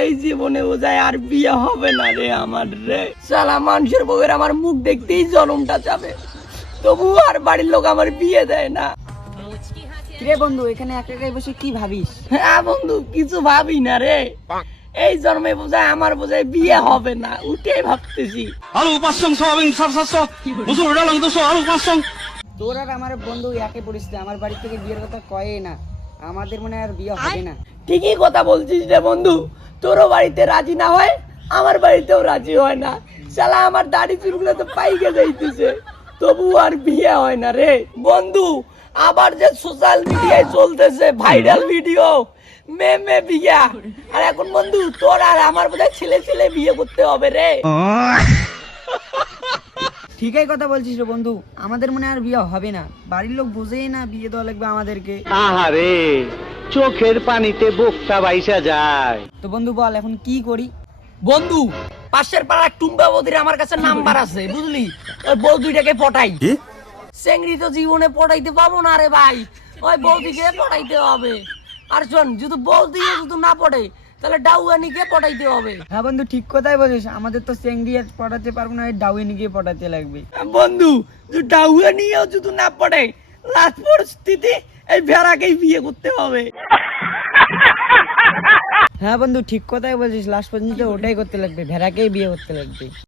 এই জীবনে বোঝায় আর বিয়ে হবে না রে আমার রে। শালা মানুষের বউয়ের আমার মুখ দেখতেই জনমটা যাবে, তবু আর বাড়ির লোক আমার বিয়ে দেয় না। কিরে বন্ধু, এখানে একা একাই বসে কি ভাবিস? হ্যাঁ বন্ধু, কিছু ভাবি না রে। এই জন্মে বোঝায় আমার বোঝায় বিয়ে হবে না, উঠেই ভাবতেছি। তোর আর আমার বন্ধু একই পরিস্থিতি, আমার বাড়ি থেকে বিয়ের কথা কয়ে না, আমাদের মনে হয় আর বিয়ে হবে না। ঠিকই কথা বলছিস রে বন্ধু, তোরও বাড়িতে রাজি না হয়, আমার বাড়িতেও রাজি হয় না। শালা আমার দাড়ি চুলগুলো তো পাইকে যাইতেছে, তবু আর বিয়ে হয় না রে বন্ধু। আবার যে সোশ্যাল মিডিয়ায় চলতেছে ভাইরাল ভিডিও, মে বিয়া। আর এখন বন্ধু তোর আর আমার বোধহয় ছেলে ছেলে বিয়ে করতে হবে রে। ঠিকই কথা বলছিস রে বন্ধু, আমাদের মনে হয় আর বিয়ে হবে না, বাড়ির লোক বোঝেই না বিয়ে দেওয়া লাগবে আমাদেরকে। আহারে, চোখের পানিতে বোকটা বাইসা যায়। তো বন্ধু বল এখন কি করি? বন্ধু, পাশের পাড়ার টুম্বা বৌদির আমার কাছে নাম্বার আছে, বুঝলি? ওই বৌদিটাকে পটাই। চেংড়ি তো জীবনে পটাইতে পাবো না রে ভাই, ওই বৌদিকে পটাইতে হবে। আর শোন, যদি বৌদি যদি না পড়ে, তাহলে ডাউয়ানিকে পটাইতে হবে। হ্যাঁ বন্ধু, ঠিক কথাই বলিস, আমাদের তো চেংড়ি আর পটাতে পারবো না, ডাউইনি গিয়ে পটাতে লাগবে। বন্ধু, যদি ডাউয়ানিও যদি না পড়ে, লাস্ট পরিস্থিতি এই ভেড়াকেই বিয়ে করতে হবে। হ্যাঁ বন্ধু, ঠিক কথাই বলছিস, লাস্ট পর্যন্ত ওটাই করতে লাগবে, ভেড়াকেই বিয়ে করতে লাগবে।